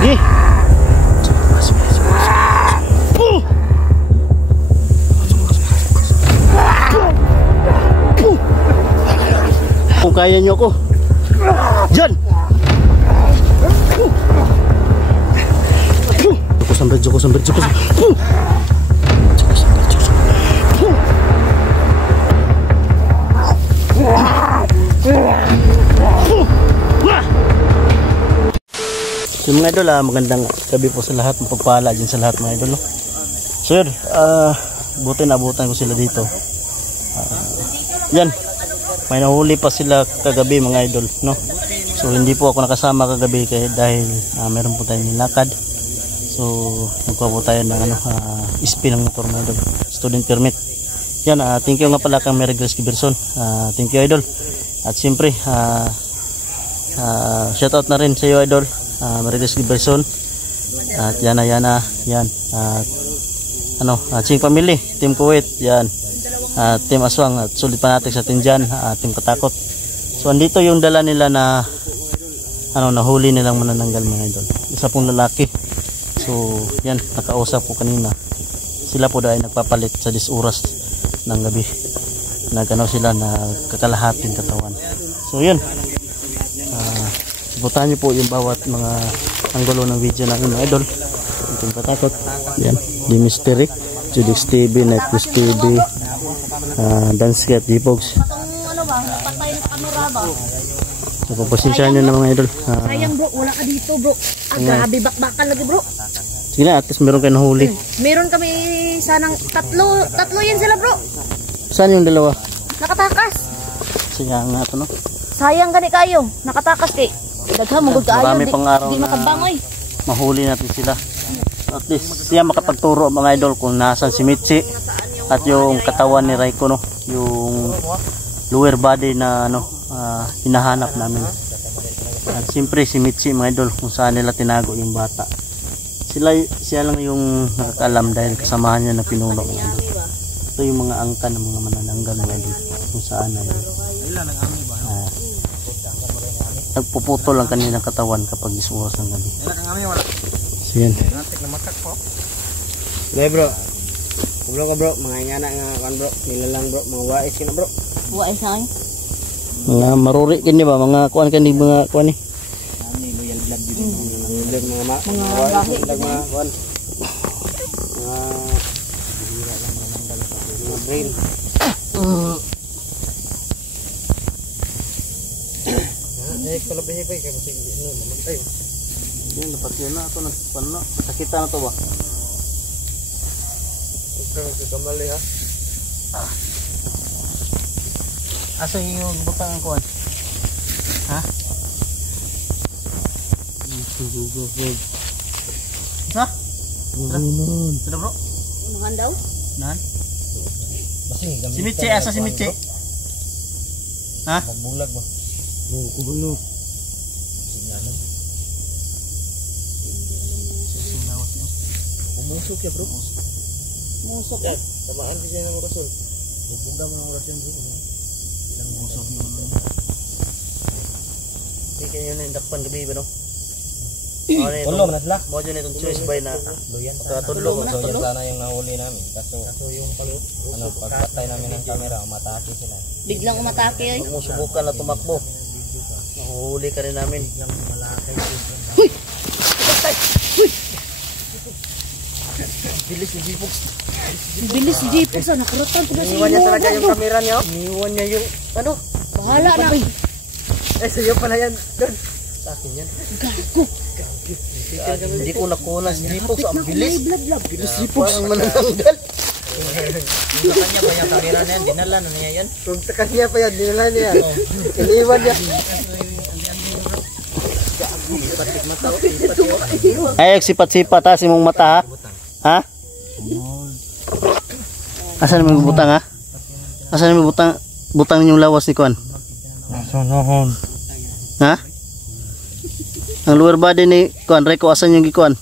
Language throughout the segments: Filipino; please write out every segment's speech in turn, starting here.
Gi. Kung kaya nyo ako. Diyan. Joko sambil. So mga idol, magandang gabi po sa lahat, mapagpala dyan sa lahat mga idol, no? So yun, abutan ko sila dito. Yan, may nahuli pa sila kagabi mga idol, no? So hindi po ako nakasama kagabi dahil meron po tayong nilakad. So nagkuha po tayo ng spin ng motor mga idol, student permit. Yan, thank you nga pala kang Mary Grace Giberson, thank you idol. At siyempre shout out na rin sa iyo idol, Mary Grace Giberson. At Yana yan, at Ching Family, Team Kuwait, yan, Team Aswang, at Sulit Panatik sa Tinjan, Team Katakot. So andito yung dala nila na nahuli nilang manananggal mga idol, isa pong lalaki. So yan, nakausap po kanina, sila po dahil nagpapalit sa 10 oras ng gabi, sila na kakalahating katawan. So yun, subutan nyo po yung bawat mga anggulo ng video ng mga idol. Team Katakot, yan, The Mystery, Judix TV, Nightwish TV, Dance Cat, Dipogs. So papasensyahan nyo na mga idol. Sayang bro, wala ka dito bro. Grabe, bakbakan lagi bro. Sige na, at least meron kayo nahuli. Meron kami sanang tatlo yan sila bro. Saan yung dalawa? Nakatakas. Sige nga ito, no? Sayang gani kayo, nakatakas kay daghan mo gud kaayo. Marami pang araw di makabangoy. Mahuli natin sila. At least siya makapagturo mga idol kung nasaan si Mitzi at yung katawan ni Raiko, no? Yung lower body na hinahanap namin. At siyempre si Mitzi mga idol, kung saan nila tinago yung bata. Siya lang yung nakakaalam dahil kasamahan niya na pinuno. Ito yung mga angka ng mga manananggal mga idol, kung saan na nagpuputol lang kanilang katawan kapag isuwas ng gabi. So yan. Bro, kublo ka bro, mga ingana nga kan bro, nilalang bro, mga wais kina bro. Wais na Mga maruri kini ba, mga kuan kani, mga kuan ni. Loyal blood din. Mga wais, mga kuan. Mga brain. Kalau behiba kay masig mamatay. Yan, napatyan na ito, sakita na ito ba? Huwag ka kambali ha. Asa yung butang ang kuwan? Ha? Ha? Sino bro? Mga daw? Nan? Si Mitzi, asa si Mitzi? Ha? Magbulag ba? Kubulog. Umusok ya bro. Musok. Tamaan kasi ng rasul. Bubuga mo ng rasul bro. Ilang musok yun. Hindi kayo na indakpan gabi ba no? Tulong na sila. Mo dyan itong choice by na tulong sana yung nahuli namin. Kaso yung pagpatay namin ng camera, umatake sila. Biglang umatake ay. Huwag mo subukan na tumakbo. Mahuhuli ka rin namin. Huy! Bilis ni Jipox. Bilis si Jipox, nakaratan ko na si Iniwan niya talaga yung camera niya. Iniwan niya yung bahala na. Sa'yo pala yan. Doon. Sa akin yan. Gago. Hindi ko nakuha si Jipox. Ang bilis. Bilis Jipox ang manananggal. Kung sa kanya pa yung camera na yan, dinala na niya yan. Kung sa kanya pa yan, dinala niya. Iniwan niya. Ay, sipat-sipat ha, simong mata ha. Ha? Asan mo butang ha? Asan mo butang yung lawas ni Kuan? Nasonohon. Ha? Ang lower body ni Kuan, Raiko, asan yung gikuan?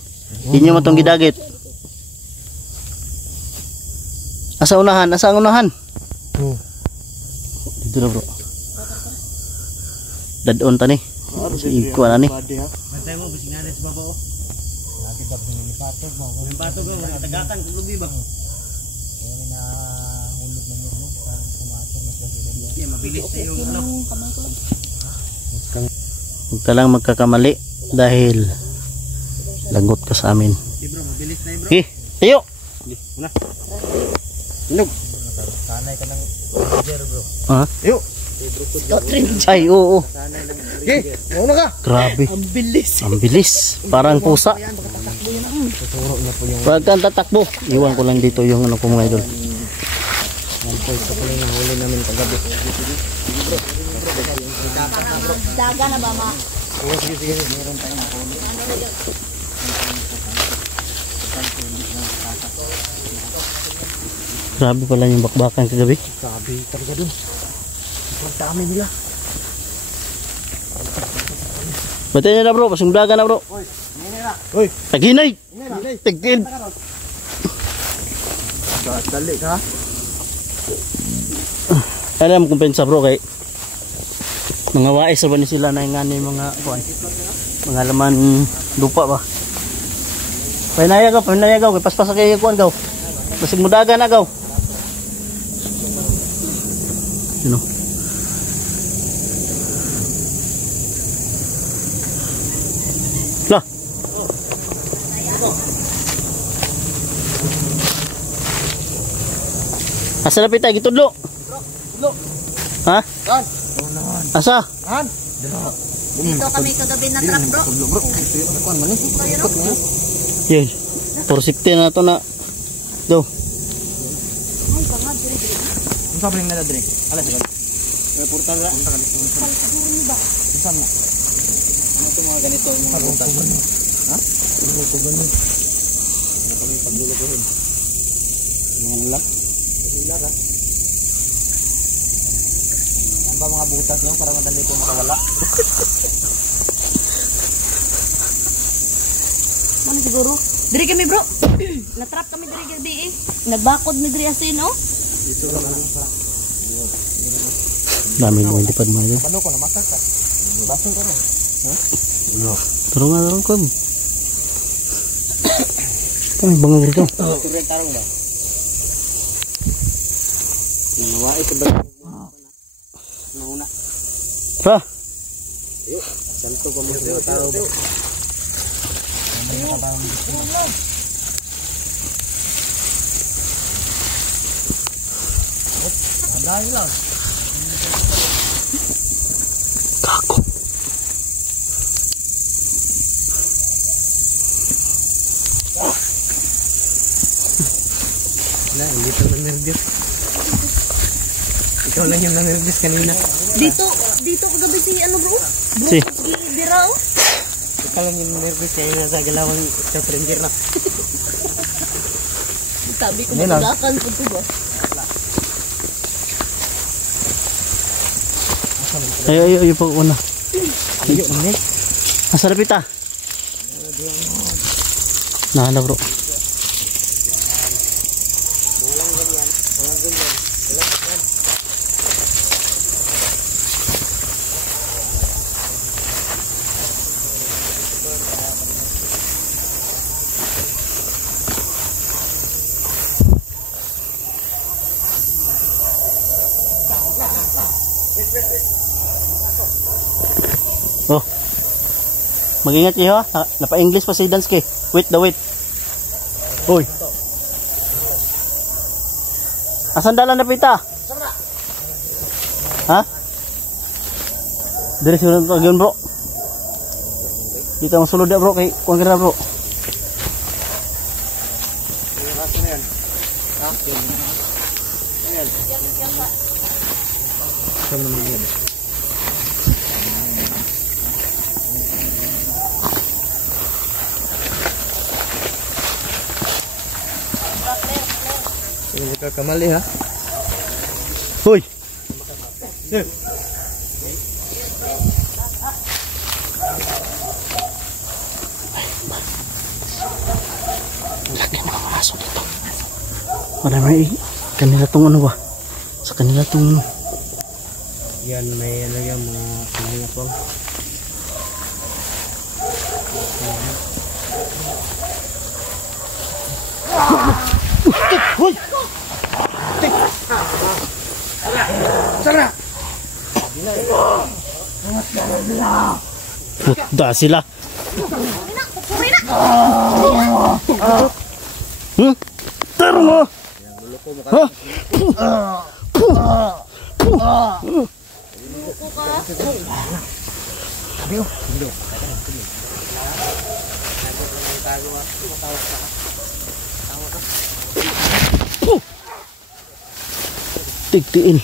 Inyo mo itong gidagit. Asa unahan? Asa ang unahan? Dito na bro. Dadon ta ni. Si ikuan ani. Bantay mo bising na sa babaw. Lagi ba pinipatog mo? Pinipatog mo tagakan kung lubi ba? Kaya na hulog na mo para pumasok na sa mabilis sa yung ano. Huwag ka lang magkakamali dahil lagot ka sa amin. Bro, mabilis na bro. Okay, tayo. Una. Inog. Sanay ka ng ranger bro. Ha? Tayo. Ay, oo. Sanay ng ranger. Mauna ka. Grabe. Ang bilis. Ang bilis. Parang pusa. Tuturo na po yung Huwag kang tatakbo. Iwan ko lang dito yung ano ko mga idol. point sa pala yung huli namin kagabi. Daga na ba ma? Oo, sige. Meron tayong huli. Grabe pala yung bakbakan kagabi. Sabi talaga dun. Ang dami nila. Batay na bro. Pasungdaga na bro. Hoy, Taginay. Tagin. dali ka. Kaya mo kumpensa bro kay mga wais ba ni sila na nga ni mga kuan. Mga laman lupa ba. Pinaya gaw kay paspas kay kuan gaw. Basig mudaga na gaw. You know. Lah. Asa na pitay gitudlo? Tudlo. Ha? Kan. Asa? Kan. Dito kami kagabi na truck bro. Tudlo bro. Kuan man ni. Ikot niya. Yun. For safety na to na. Do. Ang sabi ng nila dire. Ala sa gal. Portal ra. Punta ka dito. Saan na? Ano to mga ganito mga butas? Ha? Lulutugan ni. Ano kami paglulutuin? Mga lang. Hila ka. Ano ba mga butas no para madali ko makawala? Ano siguro? Diri kami bro. Na-trap kami diri gabi eh. Nagbakod mi diri asin oh. Dito ka lang sa. Dami mo hindi pa mo yun. Paano ko namasak ka? Basong ka rin. Ha? Ulo. Turun nga lang ko. Kami bangang dito. Turun tarong ba? Nawai ka ba? Nauna. Ha? Yo, santo pa mo sa taro ba? Dahil lang. Kako. Wala, hindi ka na-nervous. Ikaw lang yung na-nervous kanina. Dito kagabi si ano bro? Si. Dira oh. Ikaw lang yung nervous kaya yung nasa galawang sa stranger na. Sabi ko matagakan po to ba? Ayo po una. Ayo, ne? Asa pita? Nahala bro. Oh. Mag-ingat kayo ha. Napa-English pa si Dansky. Wait the wait. Hoy. Asan dalan na pita? Ha? Dari sunod pa gyud bro. Di ka masulod bro kay kuan ka bro. Kamu naman yan. Hindi ka kamali ha? Hoy. Laki mga aso dito. Marami kanila tong ano ba? Sa kanila tong Yan may ano yan mga pang. Puta sila. Taro mo. Tigtiin.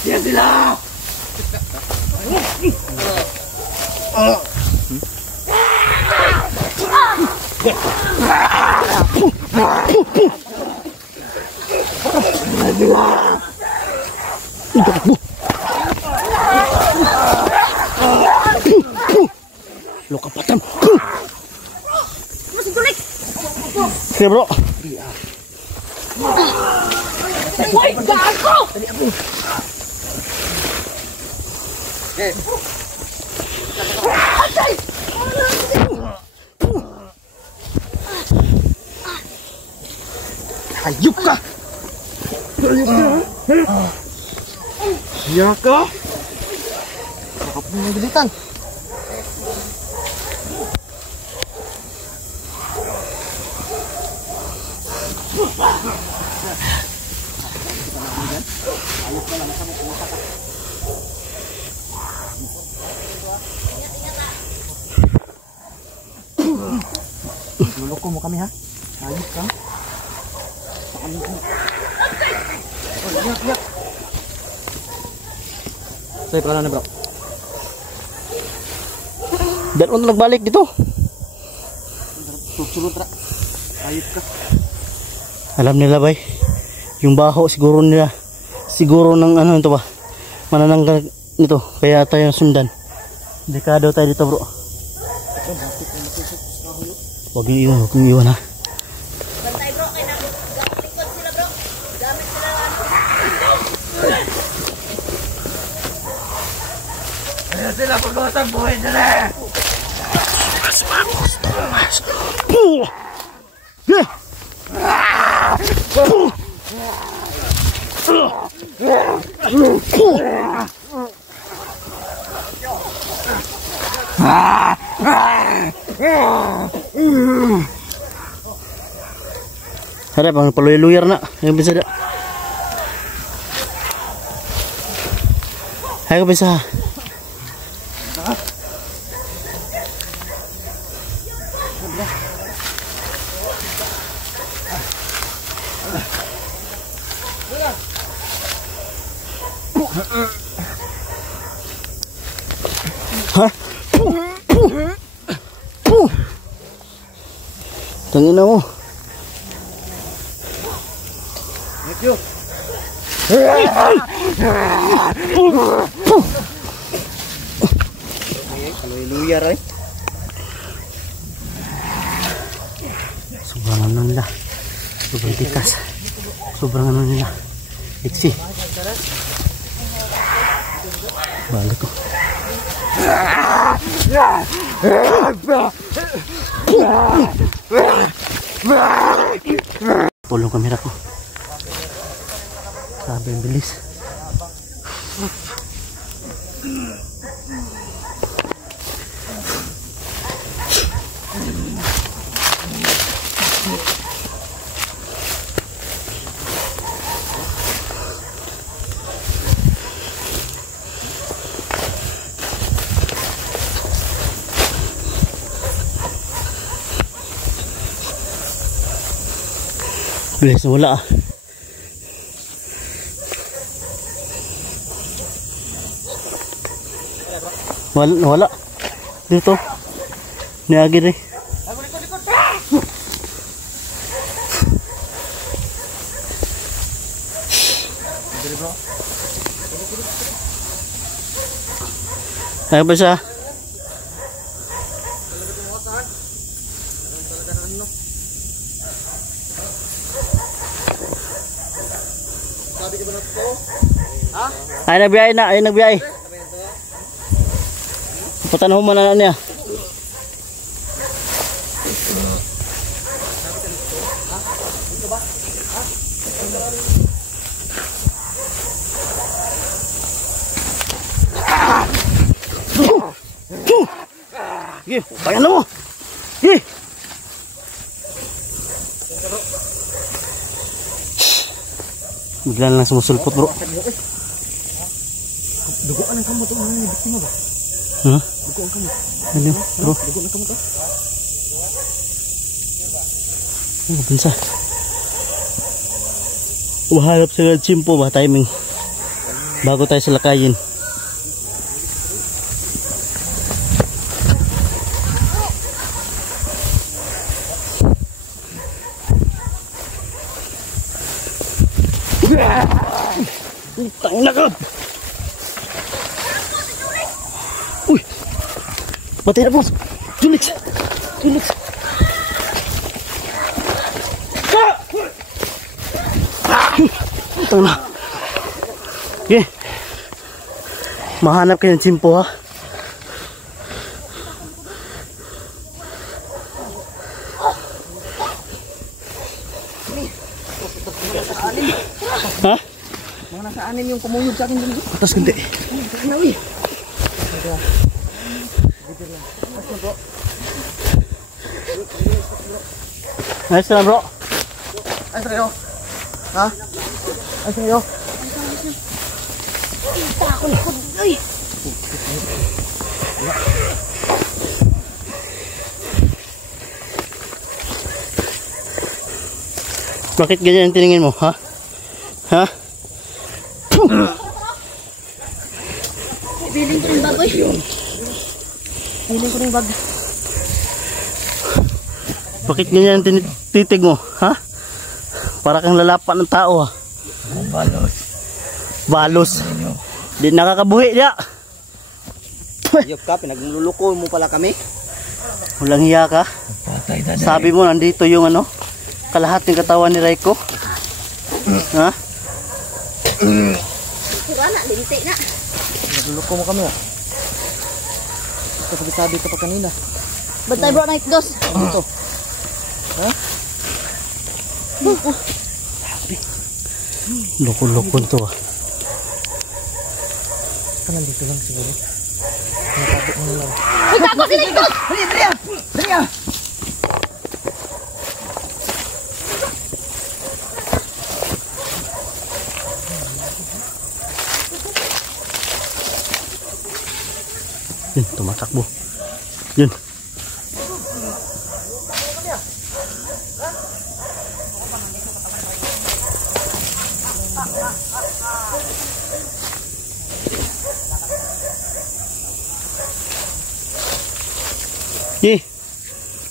Yan sila! Lokapatan. Masih tulik. Oke bro. Woi, gago. Hayop ka! Iya ka? Nakapunin na bilitan. Luloko mo kami ha? Hayop ka? Say, pala na bro. Dan nagbalik dito. Sulod ra. Hayop ka. Alam nila bay, yung baho siguro nila, siguro ng ano ito ba, manananggal nito, kaya tayo sundan. Dekado tayo dito bro. Huwag yung iwan ha. Bantay bro, kaya likod sila bro. Gamit sila Kaya sila pag-uusap buhay nila eh. Thomas. Ada bang peluyar nak yang bisa dak. Ayo bisa. Hah? Tangin na mo. Medyo. Kaluyar ay. Sobrang ano nila. Sobrang tikas. Sobrang ano nila. Iksi. Balik ko. Tulong kamera ko. Sabi ang bilis. Bilis na wala ah. Wala. Dito. Niagi rin. Ayo ba siya? no. Sabi ka ba na to? Ha? Ay nagbiyahe na, ay nagbiyahe. Putanong mo na niya. Sige, bayan mo. Sige. Bigla lang sumusulpot bro. Duguan ang kamot ang biktima ba? Huh? Duguan ang kamot. Ano bro? Duguan ang kamot. Ano pinsa? Umahanap sila ng chimpo ba timing bago tayo sa lakayin. Tangin na ka! Uy! Patay na boss! Julix! Julix! Tangin na! Okay. Mahanap kayo ng chimpo ha. Ha? Mga nasa anim yung kumuyog sa akin dito. Atas hindi. Nawi. Ayos na bro. Ay sa'yo. Ha? Ay sa'yo. Uy! Bakit ganyan ang tiningin mo ha? Ha? Piling ko yung baboy. Piling ko yung bag. Bakit ganyan ang titig mo ha? Para kang lalapan ng tao ha? Balos. Balos. Di nakakabuhi niya. Yop ka, pinagluluko mo pala kami. Walang hiya ka. Sabi mo nandito yung ano, kalahating katawan ni Raiko. Ha? Sira na, linti na. Nagluluko mo kami ah. Ito sabi ka pa kanina. Ba't tayo bro night dos? Ito. Ha? Loko-loko to ah. Ka nandito lang siguro. Nakabot mo lang. Uy, kako sila ito! Dali, Dria! Dria! Yun, tumatakbo. Yun.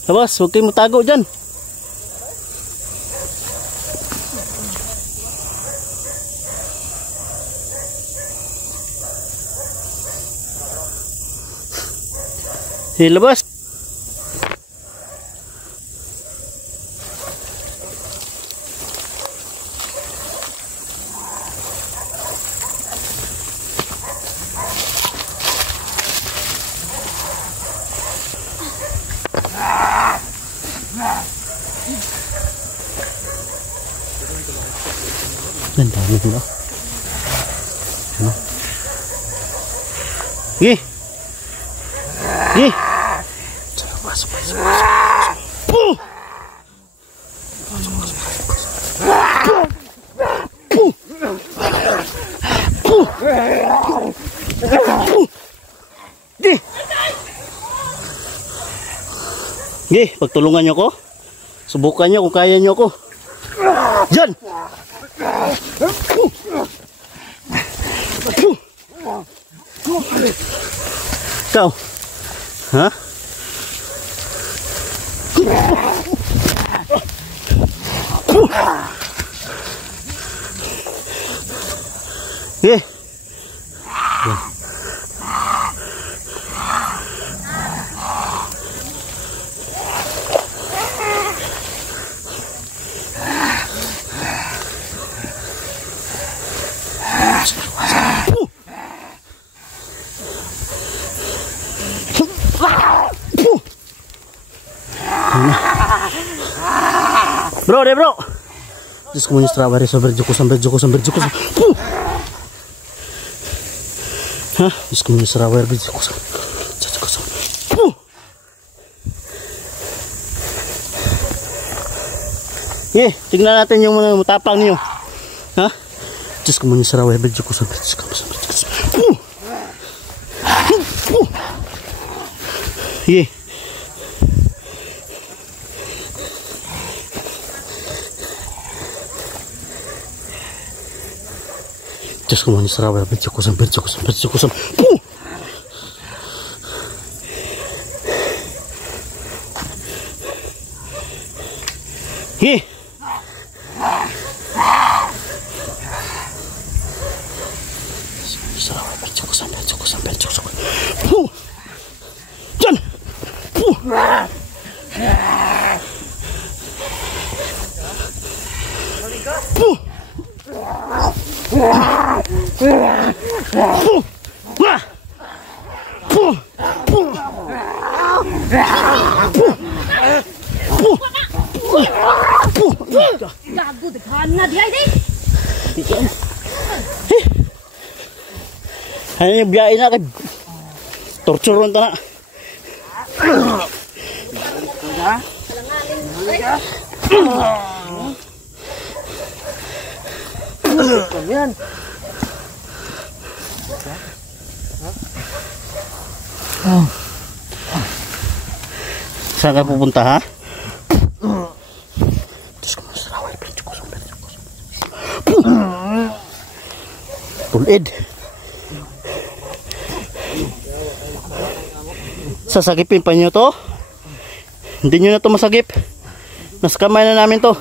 Labas, huwag kayong magtago dyan. Labas. Ang dami dito. Ano? Gi! Gi! Pasok, pasok, pasok. Puh! Puh! Puh! Puh! Gi! Gi, pagtulungan nyo ko. Subukan nyo kung kaya nyo ko. Diyan! Ikaw. Ha? Bro, deh bro. Diyos ko muna strawberry sa berjukusan. Ha? Diyos ko muna strawberry berjukusan. Tingnan natin yung mga matapang niyo. Ha? Diyos ko muna strawberry berjukusan. Diyos ko muna strawberry berjukusan. Gago, daghan na di ay. Ano yung biyahe na kay torturon ta na. Yan. Saan ka pupunta ha? Tulid. Sasagipin pa nyo to? Hindi nyo na to masagip. Nasa kamay na namin to.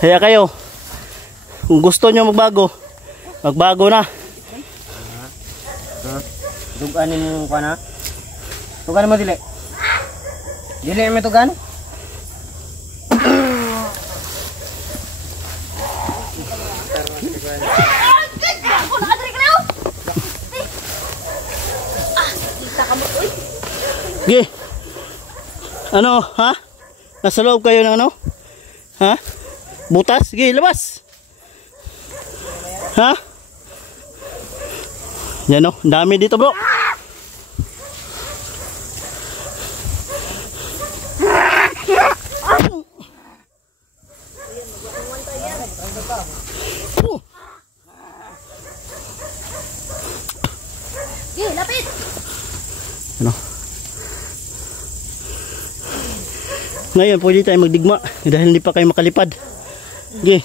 Kaya kayo, kung gusto nyo magbago na. Tuganin mo ka na? Tuganin mo dili. Dili mo tugan? Ge. Ano, ha? Nasa loob kayo ng ano? Ha? Butas? Ge, labas. Ha? Yan o, dami dito bro. Ge, lapit. Ano? Ngayon pwede tayo magdigma dahil hindi pa kayo makalipad. Ge.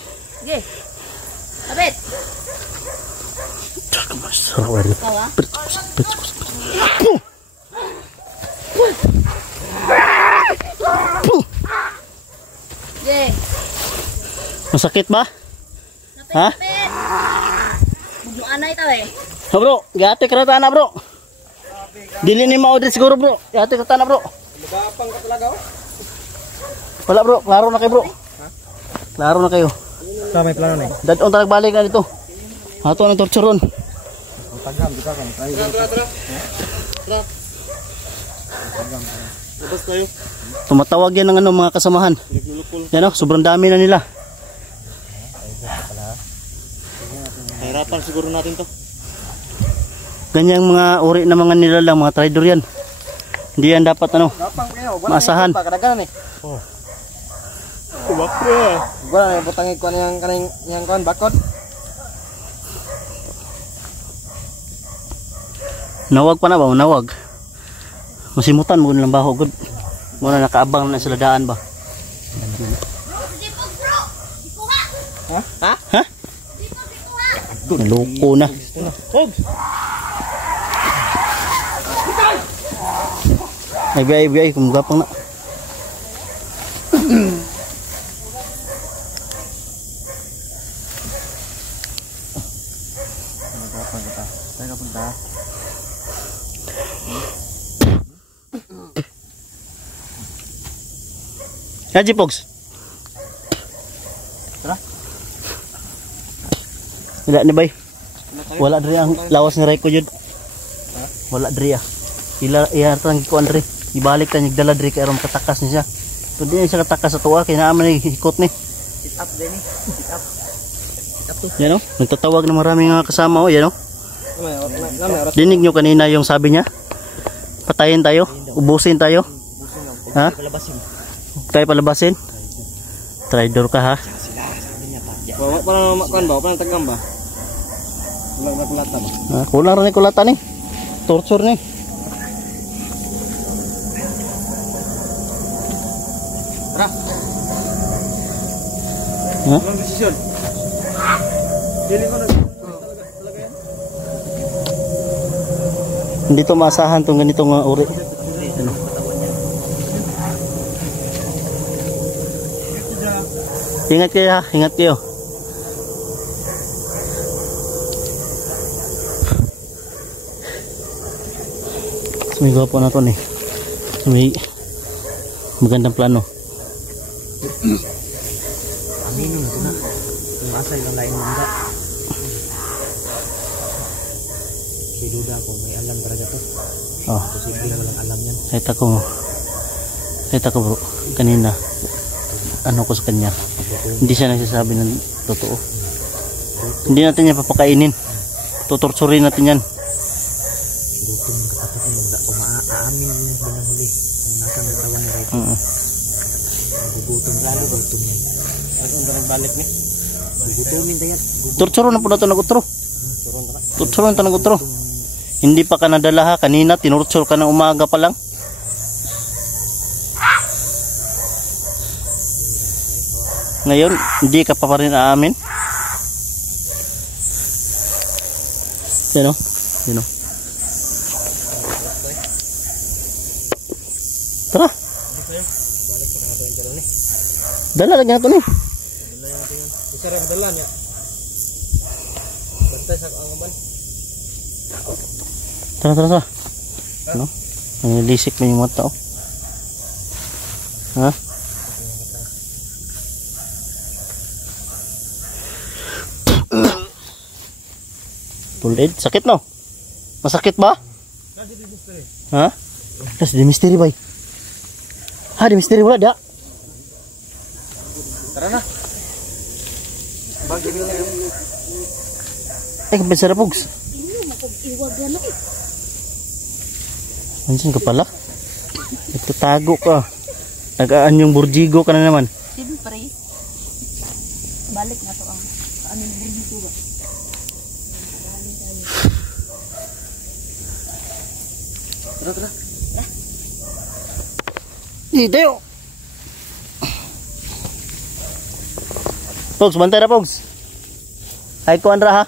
Ge. Lapit. Strawberry. Kawa? Ge. Masakit ba? Lapit, Ha? lapit. Buglo anay ta eh. Ha bro, gati ka na bro. Dili ni ma-order siguro bro. Gati ka na bro. Magapang ka talaga oh. Wala bro, klaro na kayo bro. Klaro na kayo. Sa may plano na eh. Dadong talag balik na dito. Ato ang torturon. Tagam kita kan. Tara. Labas tayo. Tumatawag yan ng ano, mga kasamahan. Yan o, sobrang dami na nila. Hirapan siguro natin to. Ganyang mga uri na mga nilalang, mga trader yan. Hindi yan dapat ano, maasahan. Kadaganan eh. Oh. Bakit? Gua na butangin ko yang kon bakod. Nawag pa na ba? Nawag. Masimutan mo nilang baho. Good. Muna nakaabang na sila daan ba? Ha? Ha? Ha? Naloko na. Ay biyay, kumugapang na. Magapang kita. Tayo punta. Haji Pogs. Tara. Wala ni bay. Wala diri ang lawas ni Raiko jud. Wala diri ah. Ila ihartang ko Andre. ibalik ta dala diri kay aron katakas ni siya. So di siya katakas sa tuwa kay naa man hikot ni. Sit up din eh. Sit up. Sit up to. Yan oh, nagtatawag na maraming mga kasama oh, yan oh. Lamay, Dinig nyo kanina yung sabi niya? Patayin tayo? Ubusin tayo? Ha? Tayo palabasin? Traidor ka ha? Wala pa lang makan ba? Wala pa lang tagam ba? Wala na kulatan. Kulang rin kulatan eh. Torture ni. Tara. Ha? Anong desisyon? Feeling ko na talaga yan. Hindi to maasahan tong ganitong uri. Ano? Ingat kayo ha, ingat kayo. Sumigaw po na to eh. May magandang plano. Amino na ito na. Kung asa yung lain mo nga. Kiduda ko, may alam talaga to. Oh. Posibleng walang alam yan. Kahit ako bro, kanina ano ko sa kanya, hindi siya nagsasabi ng totoo. Hindi natin niya papakainin, tutorturin natin yan. Gutom ng kapatid mo, aamin niya binahuli kung nasa natawan ni Rico. Gugutom lalo, gutom yan. Ang nagbalik niya, gugutomin na yan. Torturo na po na ito nagutro. Torturo na ito nagutro. Hindi pa ka nadala ha, kanina tinurture ka ng umaga pa lang. Ngayon, hindi ka pa rin aamin. Yan o. Yan o. Tara. Dala lagi na ito ni. Bisa rin dala niya. Bantay sa kangaban. Tara, tara, tara. Ano? Nangilisik mo yung mata o. Ha? Tulid, sakit no? Masakit ba? Ha? Das di misteri bay. Ha, di misteri wala da. Tara na. Bagi nila yung Kampensara pogs. Iwag yan ako. Andiyan ka pala? Nagtatago ka. Nagaan yung burjigo ka na naman. Siyempre. Balik na to ang anong burjito ba? Tara, tara. Dito. Pogs, bantay na pogs. Ay ko andra ha.